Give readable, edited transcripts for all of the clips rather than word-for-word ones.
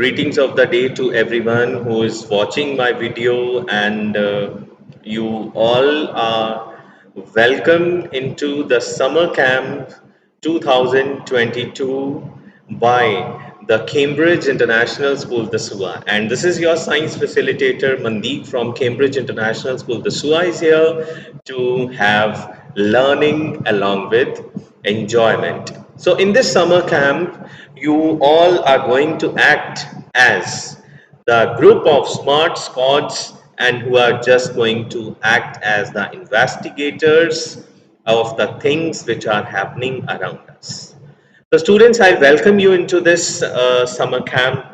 greetings of the day to everyone who is watching my video, and you all are welcome into the summer camp 2022 by the Cambridge International School, the SUA. And this is your science facilitator, Mandeep from Cambridge International School. The SUA is here to have learning along with enjoyment. So, in this summer camp, you all are going to act as the group of smart squads and who are just going to act as the investigators of the things which are happening around us. So, students, I welcome you into this summer camp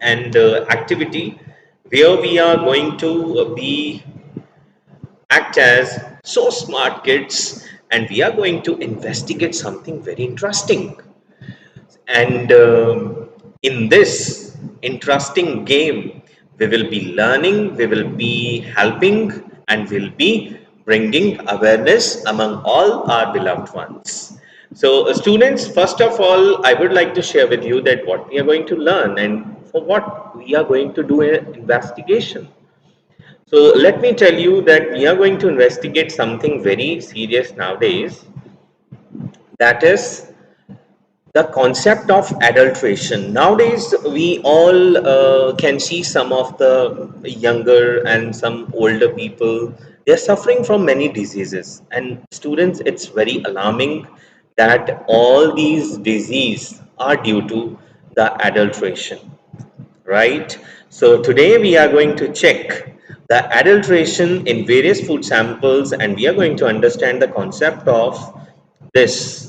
and activity where we are going to be act as so smart kids, and we are going to investigate something very interesting. And in this interesting game, we will be learning, we will be helping, and we'll be bringing awareness among all our beloved ones. So, students, first of all, I would like to share with you that what we are going to learn and for what we are going to do an investigation. So, let me tell you that we are going to investigate something very serious nowadays, that is the concept of adulteration. Nowadays we all can see some of the younger and some older people, they are suffering from many diseases, and students, it's very alarming that all these diseases are due to the adulteration, right? So today we are going to check the adulteration in various food samples, and we are going to understand the concept of this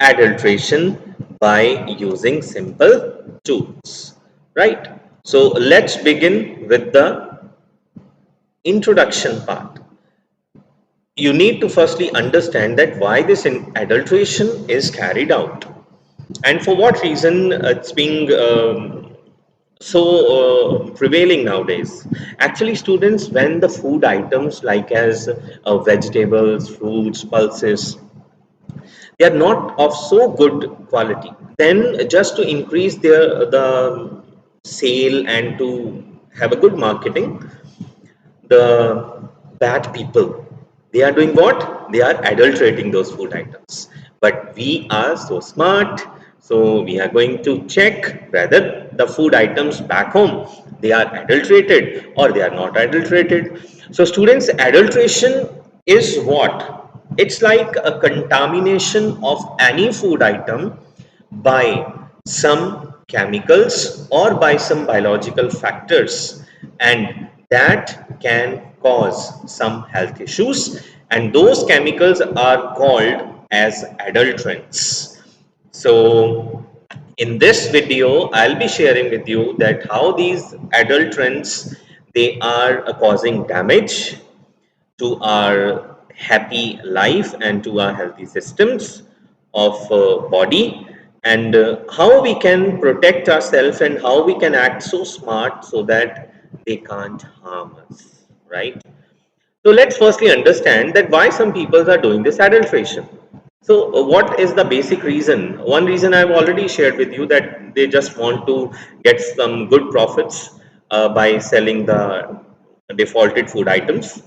adulteration by using simple tools, right? So let's begin with the introduction part. You need to firstly understand that why this adulteration is carried out and for what reason it's being so prevailing nowadays. Actually, students, when the food items like as vegetables, fruits, pulses, they are not of so good quality, then just to increase their the sale and to have a good marketing, the bad people, they are doing what? They are adulterating those food items. But we are so smart, so we are going to check whether the food items back home, they are adulterated or they are not adulterated. So students, adulteration is what? It's like a contamination of any food item by some chemicals or by some biological factors, and that can cause some health issues, and those chemicals are called as adulterants. So in this video I'll be sharing with you that how these adulterants, they are causing damage to our happy life and to our healthy systems of body, and how we can protect ourselves and how we can act so smart so that they can't harm us, right? So let's firstly understand that why some people are doing this adulteration. So what is the basic reason? One reason I've already shared with you, that they just want to get some good profits by selling the defaulted food items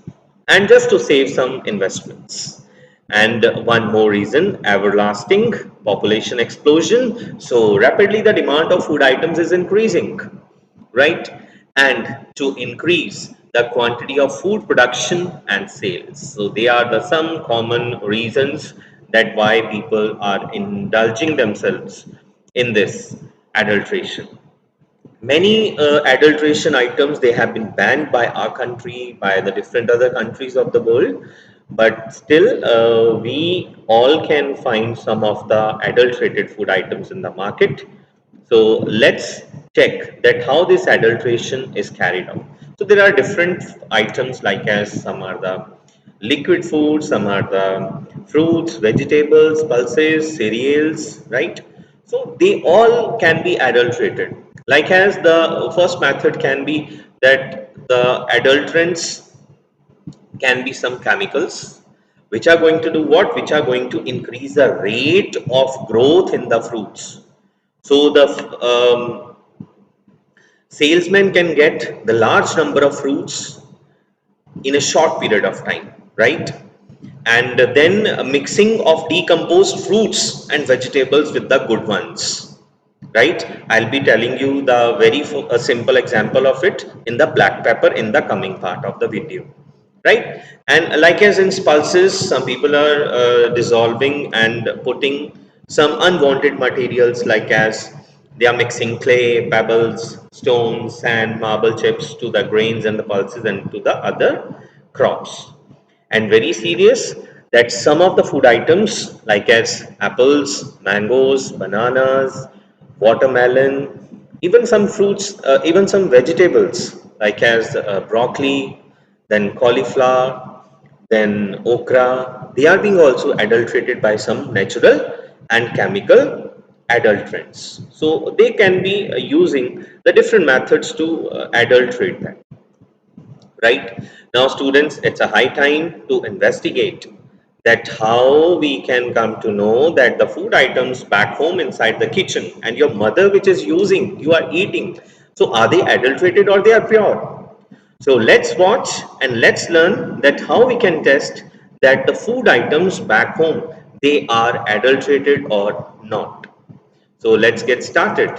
and just to save some investments. And one more reason, everlasting population explosion. So rapidly the demand of food items is increasing, right? And to increase the quantity of food production and sales. So they are the some common reasons that why people are indulging themselves in this adulteration. Many adulteration items, they have been banned by our country, by the different other countries of the world, but still we all can find some of the adulterated food items in the market. So let's check that how this adulteration is carried out. So there are different items like as some are the liquid foods, some are the fruits, vegetables, pulses, cereals, right? So they all can be adulterated. Like as the first method can be that the adulterants can be some chemicals which are going to do what? Which are going to increase the rate of growth in the fruits. So the salesman can get the large number of fruits in a short period of time, right? And then mixing of decomposed fruits and vegetables with the good ones, right? I'll be telling you the very a simple example of it in the black pepper in the coming part of the video, right? And like as in pulses, some people are dissolving and putting some unwanted materials, like as they are mixing clay, pebbles, stones, sand, marble chips to the grains and the pulses and to the other crops. And very serious that some of the food items like as apples, mangoes, bananas, watermelon, even some fruits, even some vegetables like as broccoli, then cauliflower, then okra, they are being also adulterated by some natural and chemical adulterants. So they can be using the different methods to adulterate them. Right now, students, it's a high time to investigate that how we can come to know that the food items back home inside the kitchen and your mother which is using, you are eating, so are they adulterated or they are pure? So let's watch and let's learn that how we can test that the food items back home, they are adulterated or not. So let's get started.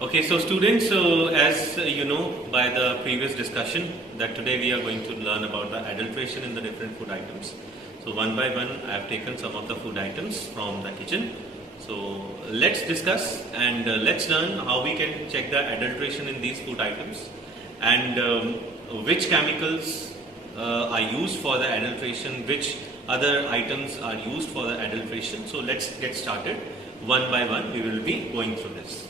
Okay, so students, so as you know by the previous discussion that today we are going to learn about the adulteration in the different food items. So one by one I have taken some of the food items from the kitchen. So let's discuss and let's learn how we can check the adulteration in these food items and which chemicals are used for the adulteration, which other items are used for the adulteration. So let's get started. One by one we will be going through this.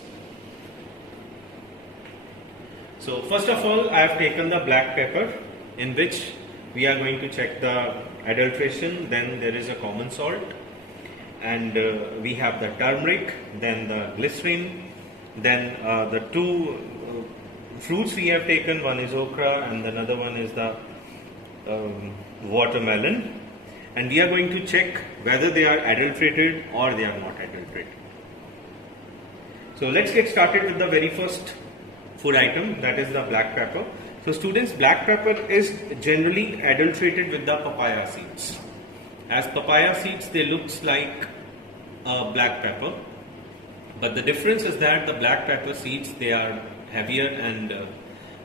So first of all, I have taken the black pepper in which we are going to check the adulteration. Then there is a common salt, and we have the turmeric, then the glycerin, then the two fruits we have taken. One is okra and another one is the watermelon, and we are going to check whether they are adulterated or they are not adulterated. So let's get started with the very first food item, that is the black pepper. So students, black pepper is generally adulterated with the papaya seeds. As papaya seeds, they looks like black pepper, but the difference is that the black pepper seeds, they are heavier, and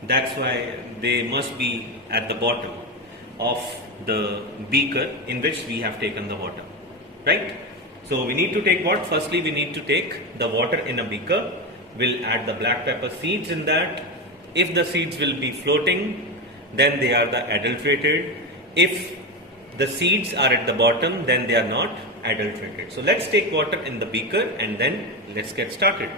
that's why they must be at the bottom of the beaker in which we have taken the water, right? So we need to take what? Firstly, we need to take the water in a beaker. We'll add the black pepper seeds in that. If the seeds will be floating, then they are the adulterated. If the seeds are at the bottom, then they are not adulterated. So let's take water in the beaker and then let's get started.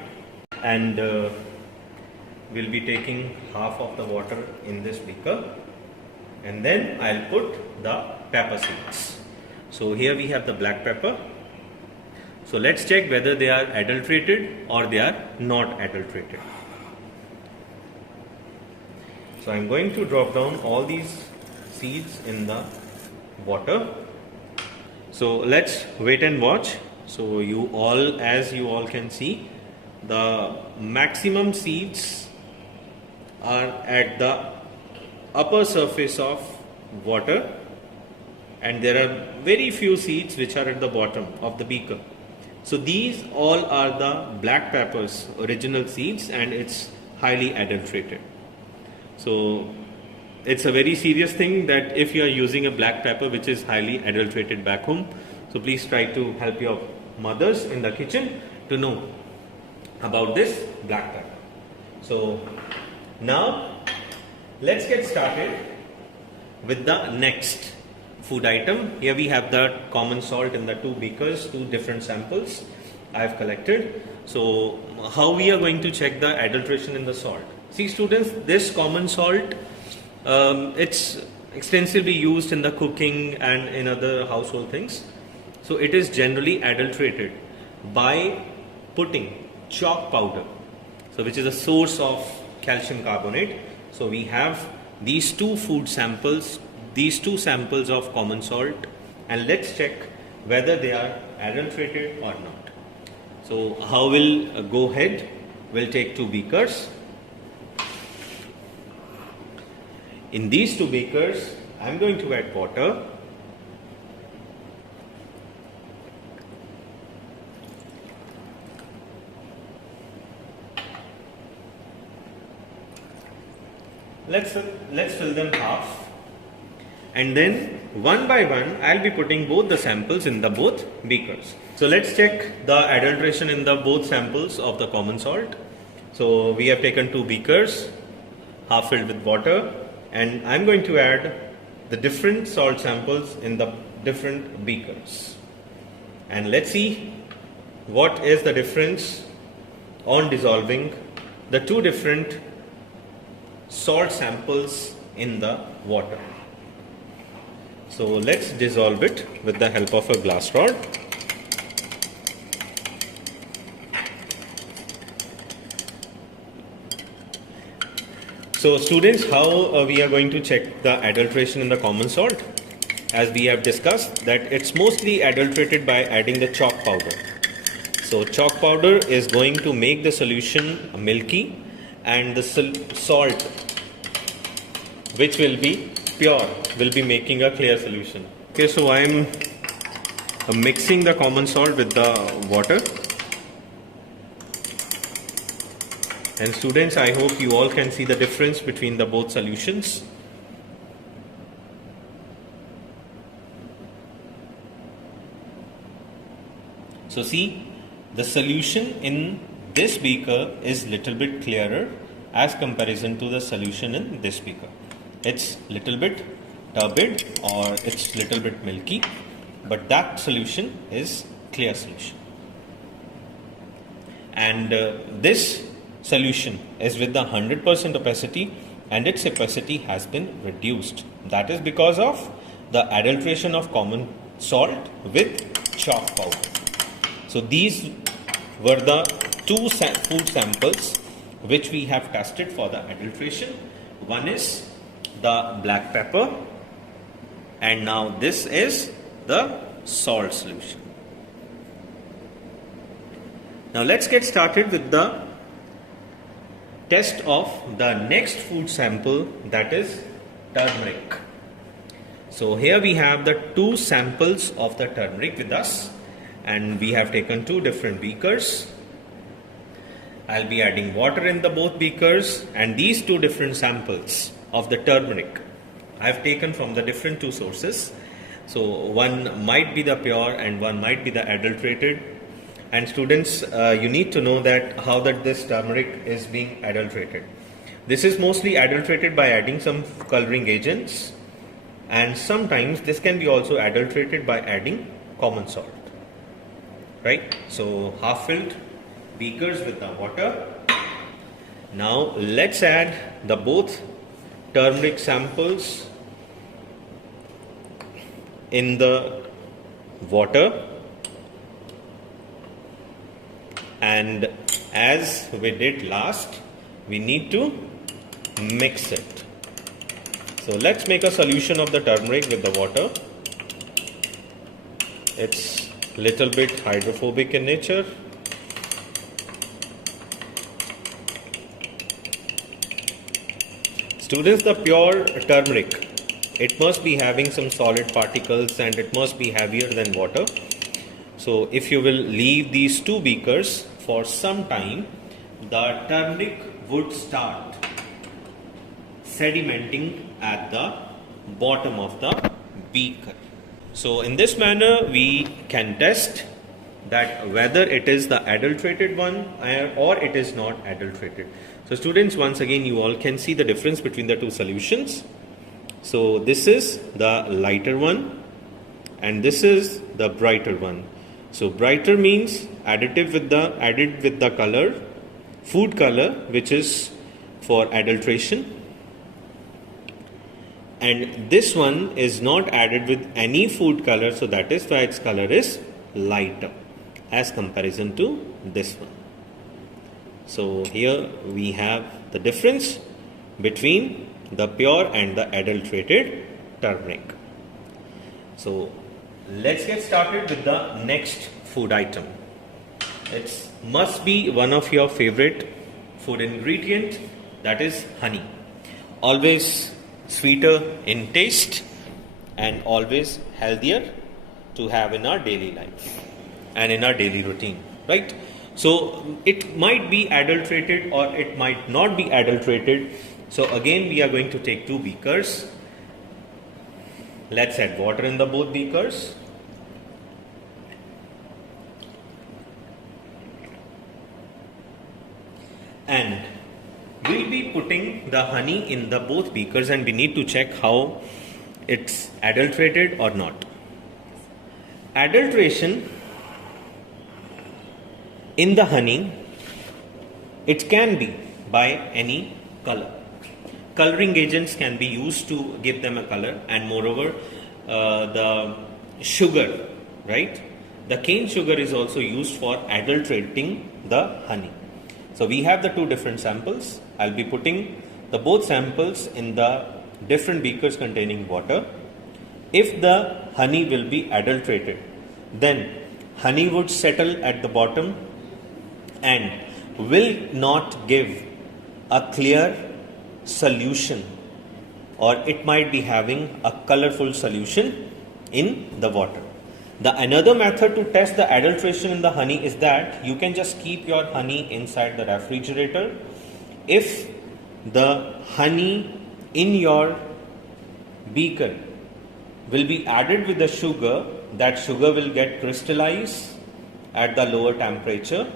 And we'll be taking half of the water in this beaker, and then I'll put the pepper seeds. So here we have the black pepper. So let's check whether they are adulterated or they are not adulterated. So I'm going to drop down all these seeds in the water. So let's wait and watch. So as you all can see, the maximum seeds are at the upper surface of water, and there are very few seeds which are at the bottom of the beaker. So these all are the black pepper's original seeds, and it's highly adulterated. So it's a very serious thing that if you are using a black pepper which is highly adulterated back home, so please try to help your mothers in the kitchen to know about this black pepper. So now let's get started with the next food item. Here we have the common salt in the two beakers, two different samples I have collected. So how we are going to check the adulteration in the salt? See students, this common salt, it's extensively used in the cooking and in other household things. So it is generally adulterated by putting chalk powder, so which is a source of calcium carbonate. So we have these two food samples, these two samples of common salt, and let's check whether they are adulterated or not. So how we'll go ahead? We'll take 2 beakers. In these 2 beakers, I'm going to add water. Let's fill them half, and then one by one I'll be putting both the samples in the both beakers. So let's check the adulteration in the both samples of the common salt. So we have taken 2 beakers, half filled with water, and I'm going to add the different salt samples in the different beakers. And let's see what is the difference on dissolving the 2 different salt samples in the water. So let's dissolve it with the help of a glass rod. So students, how we are going to check the adulteration in the common salt? As we have discussed, that it's mostly adulterated by adding the chalk powder. So chalk powder is going to make the solution milky, and the salt, which will be pure, will be making a clear solution. Okay, so I am mixing the common salt with the water. And students, I hope you all can see the difference between the both solutions. So see, the solution in this beaker is little bit clearer as comparison to the solution in this beaker. It's little bit turbid or it's little bit milky, but that solution is clear solution. And this solution is with the 100% opacity, and its opacity has been reduced. That is because of the adulteration of common salt with chalk powder. So these were the 2 food samples which we have tested for the adulteration. One is the black pepper, and now this is the salt solution. Now let's get started with the test of the next food sample, that is turmeric. So here we have the 2 samples of the turmeric with us, and we have taken 2 different beakers. I'll be adding water in the both beakers, and these 2 different samples of the turmeric I've taken from the different 2 sources. So one might be the pure and one might be the adulterated. And students, you need to know that how that this turmeric is being adulterated. This is mostly adulterated by adding some coloring agents, and sometimes this can be also adulterated by adding common salt. Right? So half filled beakers with the water. Now let's add the both turmeric samples in the water, and as we did last, we need to mix it. So let's make a solution of the turmeric with the water. It's little bit hydrophobic in nature. Students, the pure turmeric, it must be having some solid particles and it must be heavier than water. So if you will leave these 2 beakers for some time, the turmeric would start sedimenting at the bottom of the beaker. So in this manner we can test that whether it is the adulterated one or it is not adulterated. So students, once again you all can see the difference between the 2 solutions. So this is the lighter one and this is the brighter one. So brighter means added with the color, food color, which is for adulteration. And this one is not added with any food color, so that is why its color is lighter as comparison to this one. So here we have the difference between the pure and the adulterated turmeric. So let's get started with the next food item. it must be one of your favorite food ingredient, that is honey. Always sweeter in taste and always healthier to have in our daily life and in our daily routine, right? So it might be adulterated or it might not be adulterated. So again we are going to take 2 beakers. Let's add water in the both beakers. And we'll be putting the honey in the both beakers, and we need to check how it's adulterated or not. Adulteration in the honey, it can be by any color. Coloring agents can be used to give them a color, and moreover the sugar, right? The cane sugar is also used for adulterating the honey. So we have the 2 different samples. I'll be putting the both samples in the different beakers containing water. If the honey will be adulterated, then honey would settle at the bottom and will not give a clear solution, or it might be having a colorful solution in the water. The another method to test the adulteration in the honey is that you can just keep your honey inside the refrigerator. If the honey in your beaker will be added with the sugar, that sugar will get crystallized at the lower temperature,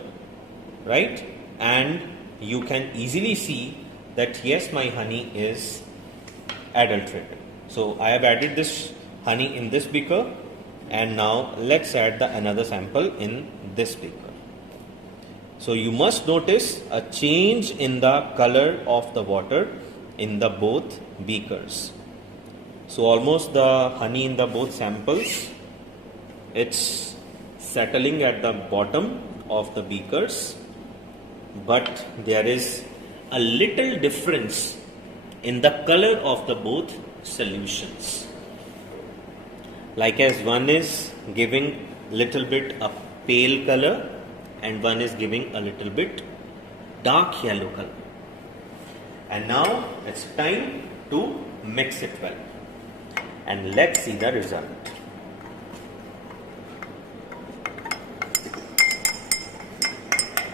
right? And you can easily see that yes, my honey is adulterated. So I have added this honey in this beaker, and now let's add the another sample in this beaker. So you must notice a change in the color of the water in the both beakers. So almost the honey in the both samples, it's settling at the bottom of the beakers, but there is a little difference in the color of the both solutions. Like as one is giving little bit a pale color and one is giving a little bit dark yellow color. And now it's time to mix it well, and let's see the result.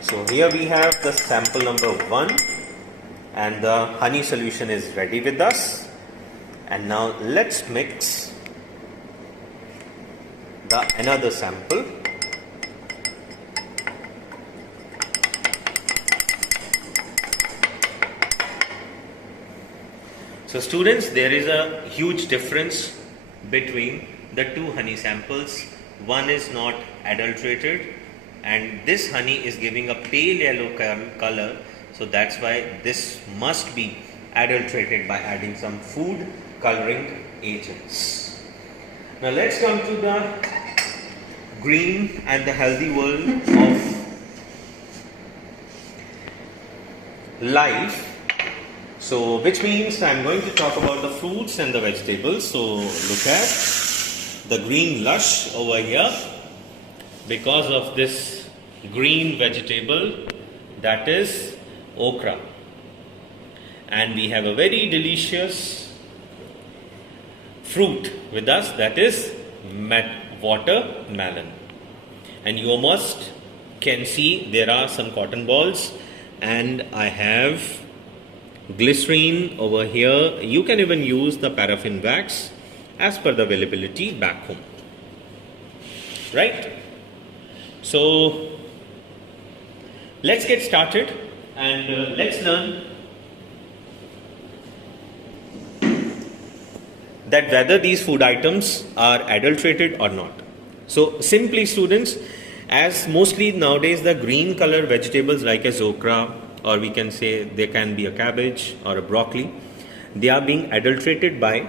So here we have the sample number 1, and the honey solution is ready with us. And now let's mix the another sample. So students, there is a huge difference between the 2 honey samples. One is not adulterated, and this honey is giving a pale yellow color. So that's why this must be adulterated by adding some food coloring agents. Now let's come to the green and the healthy world of life. So which means I'm going to talk about the fruits and the vegetables. So look at the green lush over here, because of this green vegetable, that is okra. And we have a very delicious fruit with us, that is watermelon. And you must can see there are some cotton balls, and I have glycerine over here. You can even use the paraffin wax as per the availability back home, right? So let's get started, and let's learn that whether these food items are adulterated or not. So simply students, as mostly nowadays the green color vegetables like as okra, or we can say they can be a cabbage or a broccoli, they are being adulterated by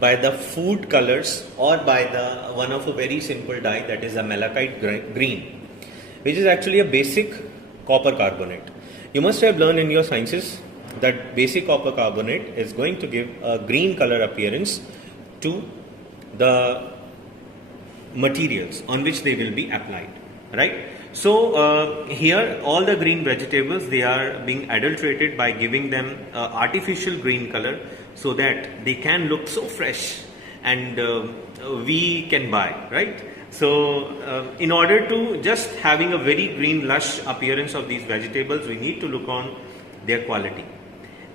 the food colors, or by the one of a very simple dye, that is a malachite green, which is actually a basic copper carbonate. You must have learned in your sciences that basic copper carbonate is going to give a green color appearance to the materials on which they will be applied, right? So here all the green vegetables, they are being adulterated by giving them artificial green color so that they can look so fresh and we can buy, right? So in order to just having a very green lush appearance of these vegetables, we need to look on their quality.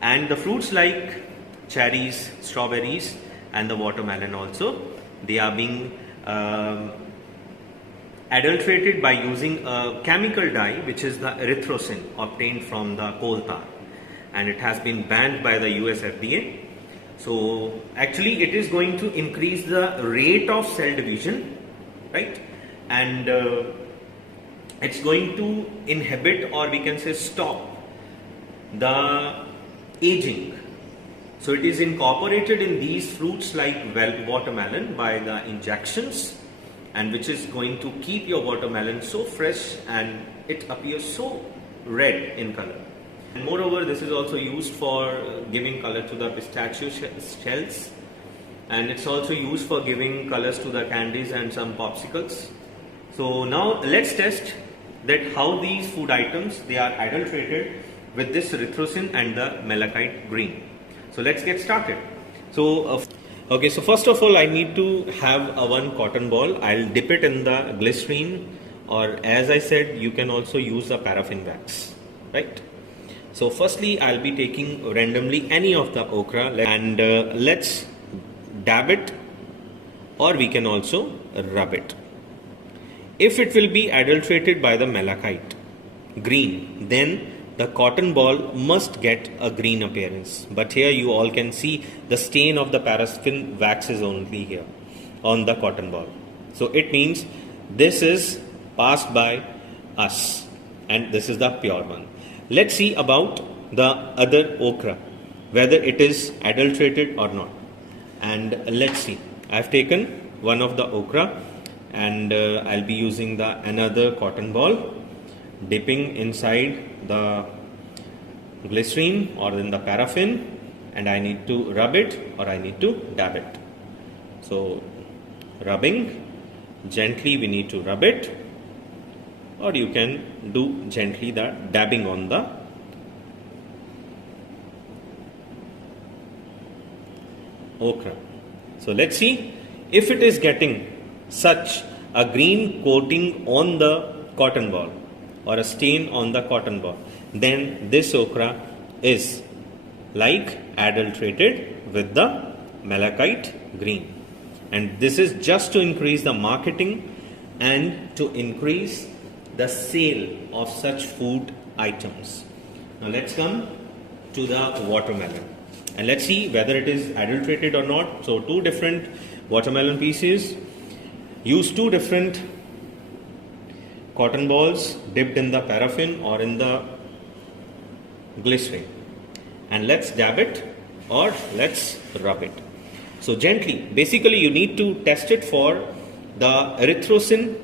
And the fruits like cherries, strawberries and the watermelon also, they are being adulterated by using a chemical dye which is the erythrocin obtained from the coal tar, and it has been banned by the US FDA. So actually it is going to increase the rate of cell division, right? And it's going to inhibit, or we can say stop, the aging. So it is incorporated in these fruits like watermelon by the injections, and which is going to keep your watermelon so fresh and it appears so red in color. And moreover, this is also used for giving color to the pistachio shells, and it's also used for giving colors to the candies and some popsicles. So now let's test that how these food items, they are adulterated with this erythrocin and the malachite green. So let's get started. So okay, so first of all I need to have a one cotton ball. I'll dip it in the glycerine, or as I said, you can also use the paraffin wax, right? So firstly I'll be taking randomly any of the okra and let's dab it, or we can also rub it. If it will be adulterated by the malachite green, then the cotton ball must get a green appearance. But here you all can see the stain of the paraffin wax is only here on the cotton ball. So it means this is passed by us and this is the pure one. Let's see about the other okra, whether it is adulterated or not. And let's see. I've taken one of the okra and I'll be using the another cotton ball, dipping inside the glycerine or in the paraffin, and I need to rub it or I need to dab it. So rubbing, gently we need to rub it, or you can do gently the dabbing on the okra. So let's see if it is getting such a green coating on the cotton ball or a stain on the cotton ball, then this okra is like adulterated with the malachite green. And this is just to increase the marketing and to increase the sale of such food items. Now let's come to the watermelon and let's see whether it is adulterated or not. So two different watermelon pieces, use two different cotton balls dipped in the paraffin or in the glycerine, and let's dab it or let's rub it. So gently, basically you need to test it for the erythrocin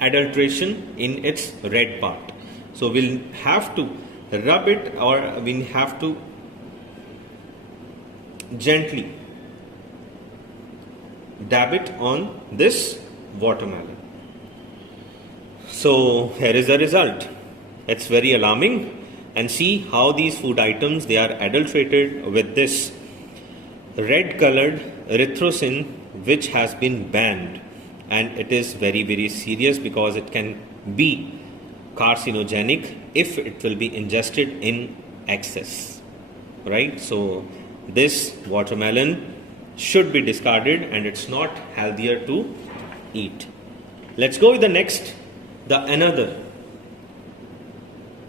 adulteration in its red part. So we'll have to rub it or we'll have to gently dab it on this watermelon. So here is the result. It's very alarming, and see how these food items, they are adulterated with this red colored erythrocin which has been banned, and it is very serious because it can be carcinogenic if it will be ingested in excess, right? So this watermelon should be discarded and it's not healthier to eat. Let's go with the next, the another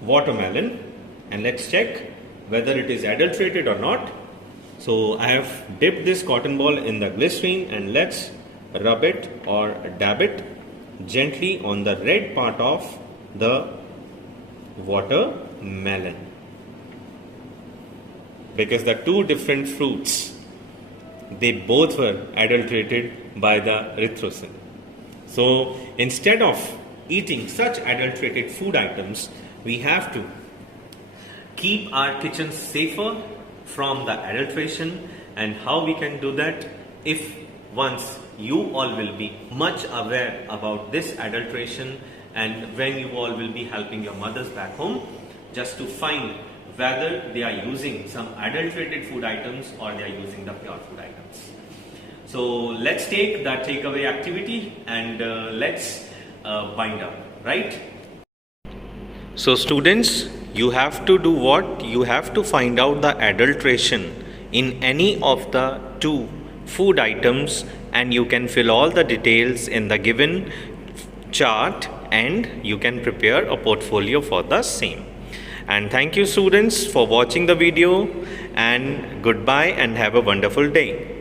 watermelon, and let's check whether it is adulterated or not. So I have dipped this cotton ball in the glycerine and let's rub it or dab it gently on the red part of the watermelon, because the two different fruits, they both were adulterated by the erythrocin. So instead of eating such adulterated food items, we have to keep our kitchens safer from the adulteration. And how we can do that? If once you all will be much aware about this adulteration, and when you all will be helping your mothers back home just to find whether they are using some adulterated food items or they are using the pure food items. So let's take that takeaway activity and let's bind up, right? So students, you have to do what? You have to find out the adulteration in any of the two food items, and you can fill all the details in the given chart and you can prepare a portfolio for the same. And thank you students for watching the video, and goodbye and have a wonderful day.